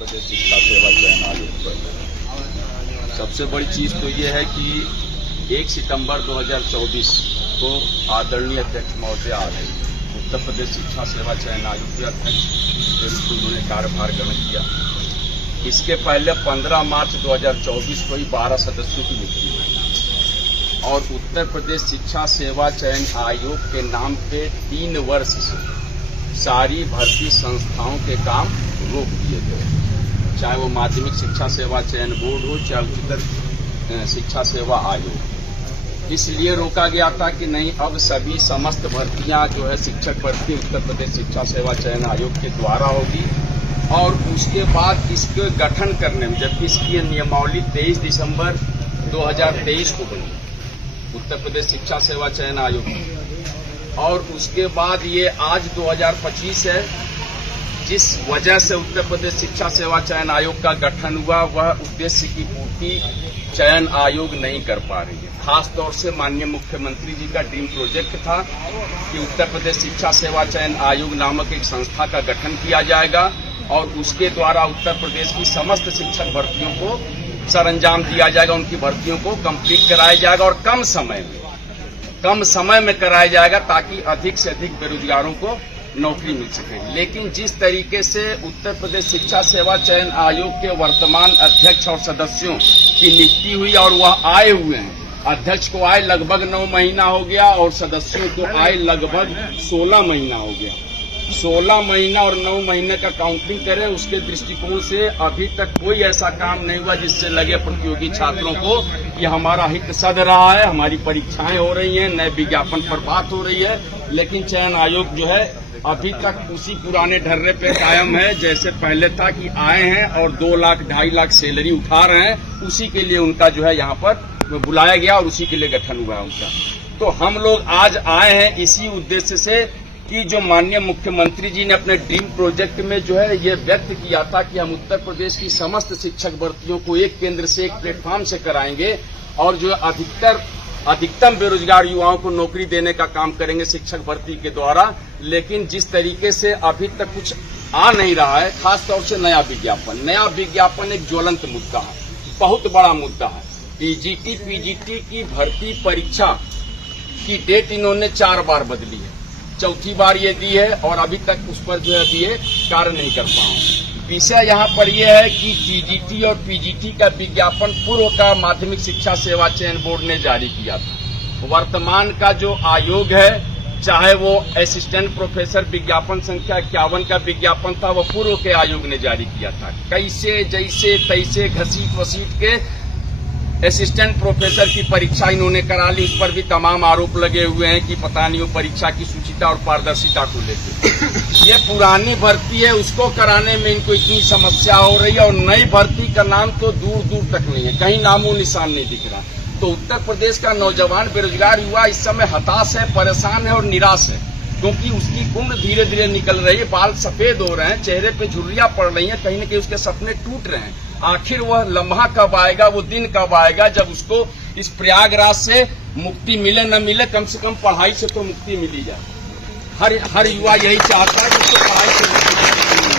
प्रदेश शिक्षा सेवा चयन आयोग पर सबसे बड़ी चीज तो ये है कि 1 सितंबर 2024 को आदरणीय अध्यक्ष महोदय आ गए उत्तर प्रदेश शिक्षा सेवा चयन आयोग के अध्यक्ष के रूप में उन्होंने कार्यभार ग्रहण किया। इसके पहले 15 मार्च 2024 को ही 12 सदस्यों की नियुक्ति हुई और उत्तर प्रदेश शिक्षा सेवा चयन आयोग के नाम पे 3 वर्ष से सारी भर्ती संस्थाओं के काम रोक दिए गए, चाहे वो माध्यमिक शिक्षा सेवा चयन बोर्ड हो चाहे उच्चतर शिक्षा सेवा आयोग। इसलिए रोका गया था कि नहीं, अब सभी समस्त भर्तियां जो है शिक्षक भर्ती उत्तर प्रदेश शिक्षा सेवा चयन आयोग के द्वारा होगी और उसके बाद इसके गठन करने में, जबकि इसकी नियमावली 23 दिसंबर 2023 को बनी उत्तर प्रदेश शिक्षा सेवा चयन आयोग और उसके बाद ये आज 2025 है। जिस वजह से उत्तर प्रदेश शिक्षा सेवा चयन आयोग का गठन हुआ वह उद्देश्य की पूर्ति चयन आयोग नहीं कर पा रही है। खास तौर से माननीय मुख्यमंत्री जी का ड्रीम प्रोजेक्ट था कि उत्तर प्रदेश शिक्षा सेवा चयन आयोग नामक एक संस्था का गठन किया जाएगा और उसके द्वारा उत्तर प्रदेश की समस्त शिक्षक भर्तियों को सरंजाम दिया जाएगा, उनकी भर्तियों को कंप्लीट कराया जाएगा और कम समय में कराया जाएगा ताकि अधिक से अधिक बेरोजगारों को नौकरी मिल सके। लेकिन जिस तरीके से उत्तर प्रदेश शिक्षा सेवा चयन आयोग के वर्तमान अध्यक्ष और सदस्यों की नियुक्ति हुई और वह आए हुए हैं, अध्यक्ष को आए लगभग 9 महीना हो गया और सदस्यों को आए लगभग 16 महीना हो गया। 16 महीना और 9 महीने का काउंटिंग करें, उसके दृष्टिकोण से अभी तक कोई ऐसा काम नहीं हुआ जिससे लगे प्रतियोगी छात्रों को कि हमारा हित सध रहा है, हमारी परीक्षाएं हो रही हैं, नए विज्ञापन पर बात हो रही है। लेकिन चयन आयोग जो है अभी तक उसी पुराने ढर्रे पे कायम है जैसे पहले था कि आए हैं और 2 लाख 2.5 लाख सैलरी उठा रहे हैं, उसी के लिए उनका जो है यहाँ पर बुलाया गया और उसी के लिए गठन हुआ है उनका। तो हम लोग आज आए हैं इसी उद्देश्य से कि जो माननीय मुख्यमंत्री जी ने अपने ड्रीम प्रोजेक्ट में जो है ये व्यक्त किया था कि हम उत्तर प्रदेश की समस्त शिक्षक भर्तियों को एक केंद्र से एक प्लेटफॉर्म से कराएंगे और जो अधिकतम बेरोजगार युवाओं को नौकरी देने का काम करेंगे शिक्षक भर्ती के द्वारा। लेकिन जिस तरीके से अभी तक कुछ आ नहीं रहा है, खास तौर से नया विज्ञापन एक ज्वलंत मुद्दा है, बहुत बड़ा मुद्दा है। टीजीटी पीजीटी की भर्ती परीक्षा की डेट इन्होंने 4 बार बदली है, 4थी बार ये दी है और अभी तक उस पर जो है दिए कार्य नहीं कर पाए। विषय यहाँ पर यह है कि टीजीटी और पीजीटी का विज्ञापन पूर्व का माध्यमिक शिक्षा सेवा चयन बोर्ड ने जारी किया था। वर्तमान का जो आयोग है, चाहे वो असिस्टेंट प्रोफेसर विज्ञापन संख्या 51 का विज्ञापन था, वो पूर्व के आयोग ने जारी किया था। कैसे जैसे तैसे घसीट वसीट के असिस्टेंट प्रोफेसर की परीक्षा इन्होंने करा ली, उस पर भी तमाम आरोप लगे हुए हैं कि पता नहीं वो परीक्षा की शुचिता और पारदर्शिता को लेकर। ये पुरानी भर्ती है, उसको कराने में इनको इतनी समस्या हो रही है और नई भर्ती का नाम तो दूर दूर तक नहीं है, कहीं नामो निशान नहीं दिख रहा। तो उत्तर प्रदेश का नौजवान बेरोजगार युवा इस समय हताश है, परेशान है और निराश है, क्योंकि उसकी उम्र धीरे धीरे निकल रही है, बाल सफेद हो रहे हैं, चेहरे पे झुर्रियां पड़ रही हैं, कहीं न कहीं उसके सपने टूट रहे हैं। आखिर वह लम्हा कब आएगा, वो दिन कब आएगा जब उसको इस प्रयागराज से मुक्ति मिले न मिले, कम से कम पढ़ाई से तो मुक्ति मिली जाए। हर युवा यही चाहता है कि उसको पढ़ाई से मुक्ति मिले।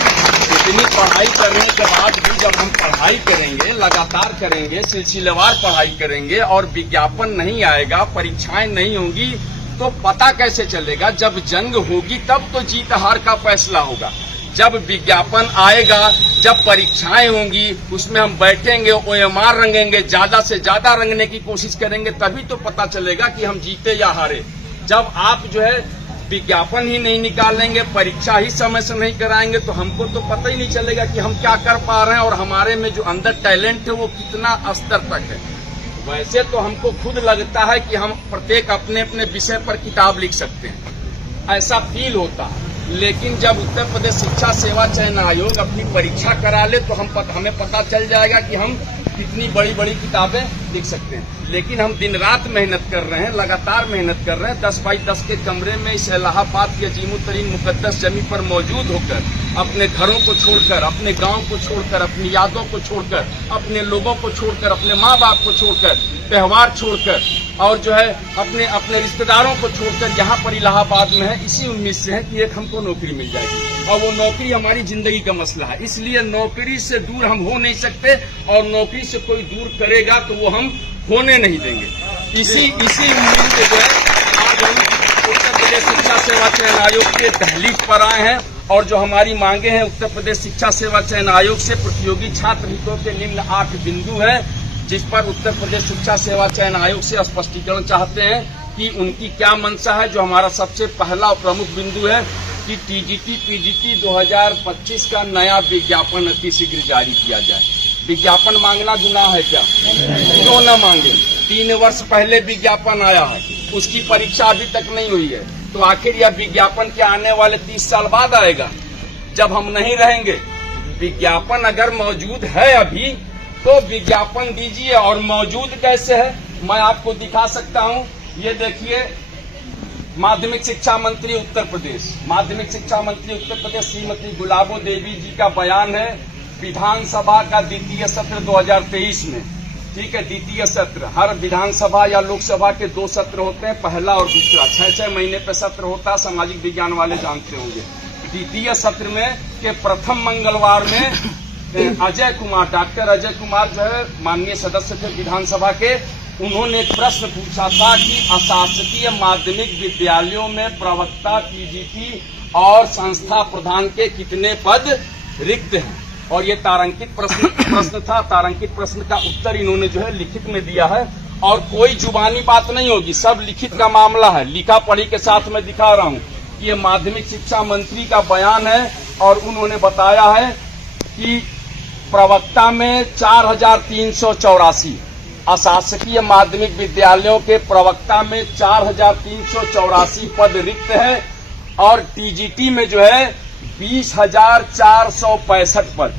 इतनी पढ़ाई करने के बाद भी जब हम पढ़ाई करेंगे, लगातार करेंगे, सिलसिलेवार पढ़ाई करेंगे और विज्ञापन नहीं आएगा, परीक्षाएं नहीं होंगी, तो पता कैसे चलेगा? जब जंग होगी तब तो जीत हार का फैसला होगा। जब विज्ञापन आएगा, जब परीक्षाएं होंगी, उसमें हम बैठेंगे, OMR रंगेंगे, ज्यादा से ज्यादा रंगने की कोशिश करेंगे, तभी तो पता चलेगा कि हम जीते या हारे। जब आप जो है विज्ञापन ही नहीं निकालेंगे, परीक्षा ही समय से नहीं कराएंगे, तो हमको तो पता ही नहीं चलेगा कि हम क्या कर पा रहे हैं और हमारे में जो अंदर टैलेंट है वो कितना स्तर तक है। वैसे तो हमको खुद लगता है कि हम प्रत्येक अपने अपने विषय पर किताब लिख सकते हैं, ऐसा फील होता है। लेकिन जब उत्तर प्रदेश शिक्षा सेवा चयन आयोग अपनी परीक्षा करा ले तो हमें पता चल जाएगा कि हम कितनी बड़ी बड़ी किताबें लिख सकते हैं। लेकिन हम दिन रात मेहनत कर रहे हैं, लगातार मेहनत कर रहे हैं, 10 बाई 10 के कमरे में इस इलाहाबाद के अजीमुद्दीन मुकद्दस जमी पर मौजूद होकर, अपने घरों को छोड़कर, अपने गांव को छोड़कर, अपनी यादों को छोड़कर, अपने लोगों को छोड़कर, अपने माँ बाप को छोड़कर, त्यौहार छोड़कर और जो है अपने रिश्तेदारों को छोड़कर यहाँ पर इलाहाबाद में है, इसी उम्मीद से है कि एक हमको नौकरी मिल जाएगी। और वो नौकरी हमारी जिंदगी का मसला है। इसलिए नौकरी से दूर हम हो नहीं सकते, और नौकरी से कोई दूर करेगा तो वो हम होने नहीं देंगे। इसी उम्मीद से जो है आज हम उत्तर प्रदेश शिक्षा सेवा चयन आयोग के दहलीज पर आए हैं, और जो हमारी मांगे हैं उत्तर प्रदेश शिक्षा सेवा चयन आयोग से प्रतियोगी छात्र हितों के निम्न 8 बिंदु हैं, जिस पर उत्तर प्रदेश शिक्षा सेवा चयन आयोग से स्पष्टीकरण चाहते हैं कि उनकी क्या मंशा है। जो हमारा सबसे पहला और प्रमुख बिंदु है कि टीजीटी पीजीटी 2025 का नया विज्ञापन अतिशीघ्र जारी किया जाए। विज्ञापन मांगना गुनाह है क्या? क्यों न मांगे? 3 वर्ष पहले विज्ञापन आया है, उसकी परीक्षा अभी तक नहीं हुई है, तो आखिर यह विज्ञापन के आने वाले 30 साल बाद आएगा, जब हम नहीं रहेंगे। विज्ञापन अगर मौजूद है अभी तो विज्ञापन दीजिए। और मौजूद कैसे है मैं आपको दिखा सकता हूं। ये देखिए, माध्यमिक शिक्षा मंत्री उत्तर प्रदेश, माध्यमिक शिक्षा मंत्री उत्तर प्रदेश श्रीमती गुलाबो देवी जी का बयान है विधानसभा का द्वितीय सत्र 2023 में। ठीक है, द्वितीय सत्र, हर विधानसभा या लोकसभा के 2 सत्र होते हैं, पहला और दूसरा। 6-6 महीने पे सत्र होता है, सामाजिक विज्ञान वाले जानते होंगे। द्वितीय सत्र में के प्रथम मंगलवार में अजय कुमार, डॉक्टर अजय कुमार जो है माननीय सदस्य थे विधानसभा के, उन्होंने एक प्रश्न पूछा था कि अशासकीय माध्यमिक विद्यालयों में प्रवक्ता, पीजीटी और संस्था प्रधान के कितने पद रिक्त हैं। और ये तारांकित प्रश्न था। तारांकित प्रश्न का उत्तर इन्होंने जो है लिखित में दिया है, और कोई जुबानी बात नहीं होगी, सब लिखित का मामला है। लिखा पढ़ी के साथ मैं दिखा रहा हूँ कि ये माध्यमिक शिक्षा मंत्री का बयान है, और उन्होंने बताया है कि प्रवक्ता में 4384, अशासकीय माध्यमिक विद्यालयों के प्रवक्ता में 4384 पद रिक्त है, और टीजीटी में जो है 20,465 पद,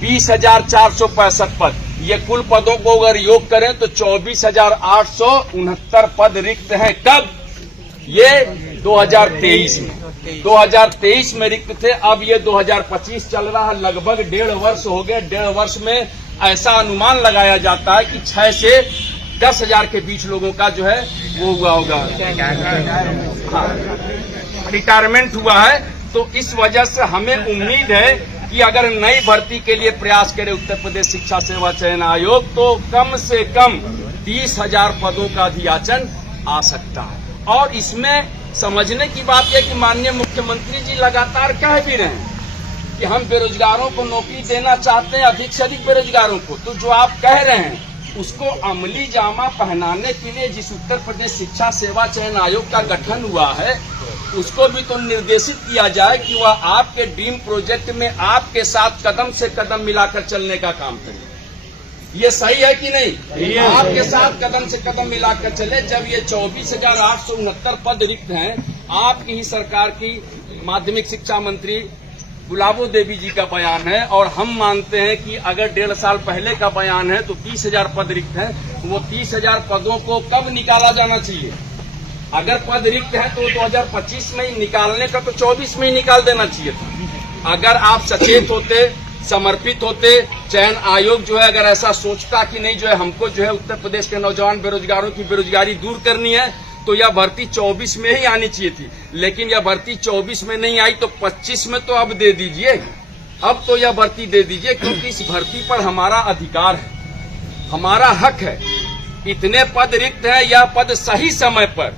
20,465 पद। ये कुल पदों को अगर योग करें तो 24,869 पद रिक्त हैं। कब? ये 2023 में। 2023 में रिक्त थे, अब ये 2025 चल रहा है, लगभग 1.5 वर्ष हो गए। 1.5 वर्ष में ऐसा अनुमान लगाया जाता है कि 6 से 10,000 के बीच लोगों का जो है वो हुआ होगा, रिटायरमेंट हुआ है। तो इस वजह से हमें उम्मीद है कि अगर नई भर्ती के लिए प्रयास करे उत्तर प्रदेश शिक्षा सेवा चयन आयोग, तो कम से कम 30,000 पदों का अधियाचन आ सकता है। और इसमें समझने की बात यह कि माननीय मुख्यमंत्री जी लगातार कह भी रहे हैं कि हम बेरोजगारों को नौकरी देना चाहते हैं, अधिक से अधिक बेरोजगारों को। तो जो आप कह रहे हैं उसको अमली जामा पहनाने के लिए जिस उत्तर प्रदेश शिक्षा सेवा चयन आयोग का गठन हुआ है, उसको भी तो निर्देशित किया जाए कि वह आपके ड्रीम प्रोजेक्ट में आपके साथ कदम से कदम मिलाकर चलने का काम करे। ये सही है कि नहीं? आपके साथ कदम से कदम मिलाकर चले। जब ये 24,869 पद रिक्त हैं, आपकी ही सरकार की माध्यमिक शिक्षा मंत्री गुलाबो देवी जी का बयान है, और हम मानते हैं कि अगर 1.5 साल पहले का बयान है तो 30,000 पद रिक्त हैं, वो 30,000 पदों को कब निकाला जाना चाहिए? अगर पद रिक्त है तो 2025 में ही निकालने का, तो 24 में ही निकाल देना चाहिए था। अगर आप सचेत होते, समर्पित होते, चयन आयोग जो है अगर ऐसा सोचता कि नहीं जो है हमको जो है उत्तर प्रदेश के नौजवान बेरोजगारों की बेरोजगारी दूर करनी है, तो यह भर्ती 24 में ही आनी चाहिए थी। लेकिन यह भर्ती 24 में नहीं आई, तो 25 में तो अब दे दीजिए, अब तो यह भर्ती दे दीजिए, क्योंकि इस भर्ती पर हमारा अधिकार है, हमारा हक है। इतने पद रिक्त हैं, यह पद सही समय पर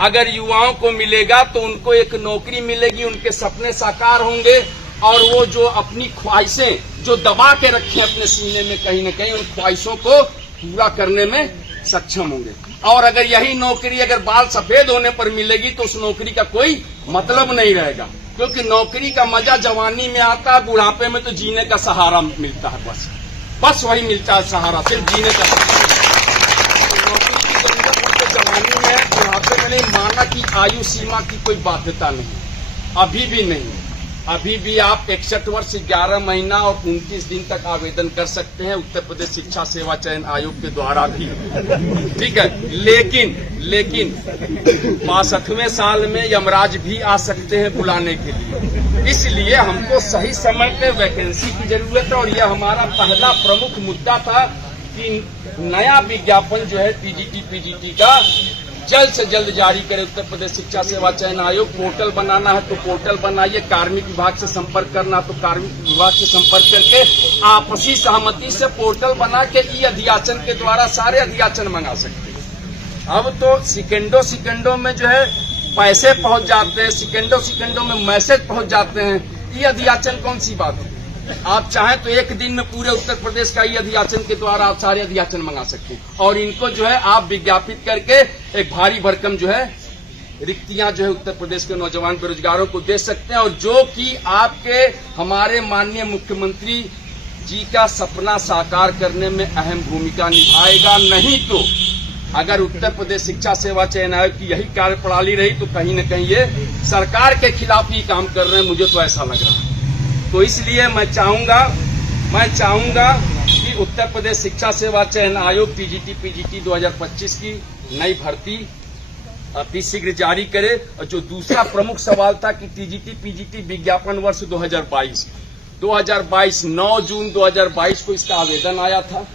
अगर युवाओं को मिलेगा तो उनको एक नौकरी मिलेगी, उनके सपने साकार होंगे, और वो जो अपनी ख्वाहिशें जो दबा के रखे अपने सीने में कहीं न कहीं, उन ख्वाहिशों को पूरा करने में सक्षम होंगे। और अगर यही नौकरी अगर बाल सफेद होने पर मिलेगी तो उस नौकरी का कोई मतलब नहीं रहेगा, क्योंकि नौकरी का मजा जवानी में आता है, बुढ़ापे में तो जीने का सहारा मिलता है, बस वही मिलता है सहारा, सिर्फ जीने का सहारा। नौकरी की जरूरत तो जवानी में है, बुढ़ापे में नहीं। माना कि आयु सीमा की कोई बाध्यता नहीं, अभी भी नहीं। अभी भी आप 61 वर्ष 11 महीना और 29 दिन तक आवेदन कर सकते हैं उत्तर प्रदेश शिक्षा सेवा चयन आयोग के द्वारा भी, ठीक है। लेकिन 65वें साल में यमराज भी आ सकते हैं बुलाने के लिए। इसलिए हमको सही समय पे वैकेंसी की जरूरत है, और यह हमारा पहला प्रमुख मुद्दा था कि नया विज्ञापन जो है टीजीटी पीजीटी का जल्द से जल्द जारी करे उत्तर प्रदेश शिक्षा सेवा चयन आयोग। पोर्टल बनाना है तो पोर्टल बनाइए, कार्मिक विभाग से संपर्क करना तो कार्मिक विभाग से संपर्क करके आपसी सहमति से पोर्टल बना के ई अधियाचन के द्वारा सारे अधियाचन मंगा सकते हैं। अब तो सेकंडों में जो है पैसे पहुंच जाते हैं, सेकंडों में मैसेज पहुंच जाते हैं। ई अधियाचन कौन सी बात है? आप चाहें तो एक दिन में पूरे उत्तर प्रदेश का ई अधियाचन के द्वारा आप सारे अधियाचन मंगा सकते हैं और इनको जो है आप विज्ञापित करके एक भारी भरकम जो है रिक्तियां जो है उत्तर प्रदेश के नौजवान बेरोजगारों को दे सकते हैं और जो कि आपके हमारे माननीय मुख्यमंत्री जी का सपना साकार करने में अहम भूमिका निभाएगा। नहीं तो अगर उत्तर प्रदेश शिक्षा सेवा चयन आयोग की यही कार्यप्रणाली रही तो कहीं न कहीं ये सरकार के खिलाफ ही काम कर रहे हैं, मुझे तो ऐसा लग रहा है। तो इसलिए मैं चाहूंगा कि उत्तर प्रदेश शिक्षा सेवा चयन आयोग टीजीटी पीजीटी 2025 की नई भर्ती अति शीघ्र जारी करे। और जो दूसरा प्रमुख सवाल था कि टीजीटी पीजीटी विज्ञापन वर्ष 2022 9 जून 2022 को इसका आवेदन आया था।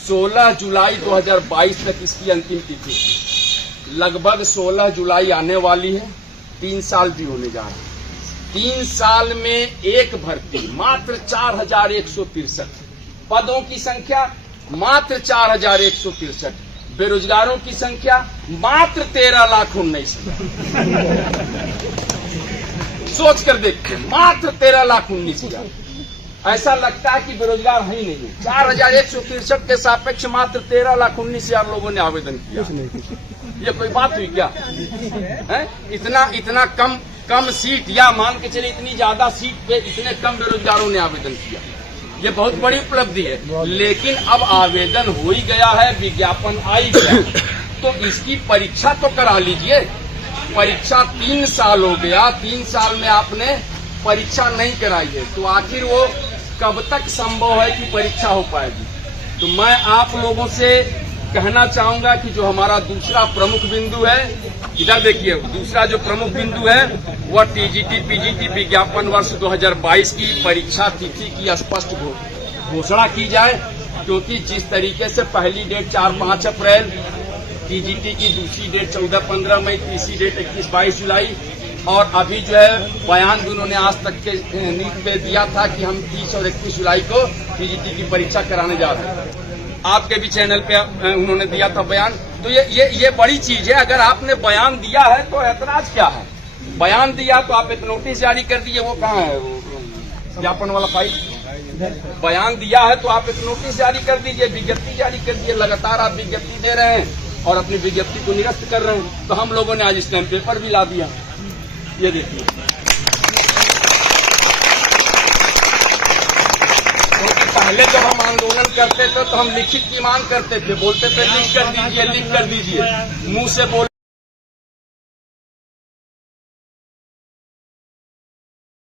16 जुलाई 2022 तक इसकी अंतिम तिथि थी। लगभग 16 जुलाई आने वाली है, 3 साल भी होने जा रहे हैं। 3 साल में एक भर्ती मात्र 4163, पदों की संख्या मात्र 4163, बेरोजगारों की संख्या मात्र 13,19,000। सोच कर देखते, मात्र 13,19,000। ऐसा लगता है कि बेरोजगार है ही नहीं है। 4163 के सापेक्ष मात्र 13,19,000 लोगों ने आवेदन किया। ये कोई बात हुई क्या है? इतना कम सीट, या मान के चले इतनी ज्यादा सीट पे इतने कम बेरोजगारों ने आवेदन किया। ये बहुत बड़ी उपलब्धि है। लेकिन अब आवेदन हो ही गया है, विज्ञापन आई गया, तो इसकी परीक्षा तो करा लीजिए। परीक्षा 3 साल हो गया, 3 साल में आपने परीक्षा नहीं कराई है, तो आखिर वो कब तक संभव है कि परीक्षा हो पाएगी? तो मैं आप लोगों से कहना चाहूंगा कि जो हमारा दूसरा प्रमुख बिंदु है, इधर देखिए, दूसरा जो प्रमुख बिंदु है वह टीजीटी पीजीटी विज्ञापन वर्ष 2022 की परीक्षा तिथि की स्पष्ट घोषणा की जाए। क्योंकि जिस तरीके से पहली डेट 4-5 अप्रैल, टीजीटी की दूसरी डेट 14-15 मई, तीसरी डेट 21-22 जुलाई, और अभी जो है बयान भी उन्होंने आज तक के नीति पे दिया था कि हम 30 और 31 जुलाई को टीजीटी की परीक्षा कराने जा रहे हैं। आपके भी चैनल पे उन्होंने दिया था बयान। तो ये बड़ी चीज है। अगर आपने बयान दिया है तो ऐतराज क्या है? बयान दिया तो आप एक नोटिस जारी कर दीजिए। वो कहाँ है विज्ञापन वाला फाइल? बयान दिया है तो आप एक नोटिस जारी कर दीजिए, विज्ञप्ति जारी कर दीजिए। लगातार आप विज्ञप्ति दे रहे हैं और अपनी विज्ञप्ति को निरस्त कर रहे हैं। तो हम लोगों ने आज स्टैम्प पेपर भी ला दिया। ये देखिए, पहले जब हम आंदोलन करते थे तो हम लिखित की मांग करते थे, बोलते थे लिख कर दीजिए, मुंह से बोल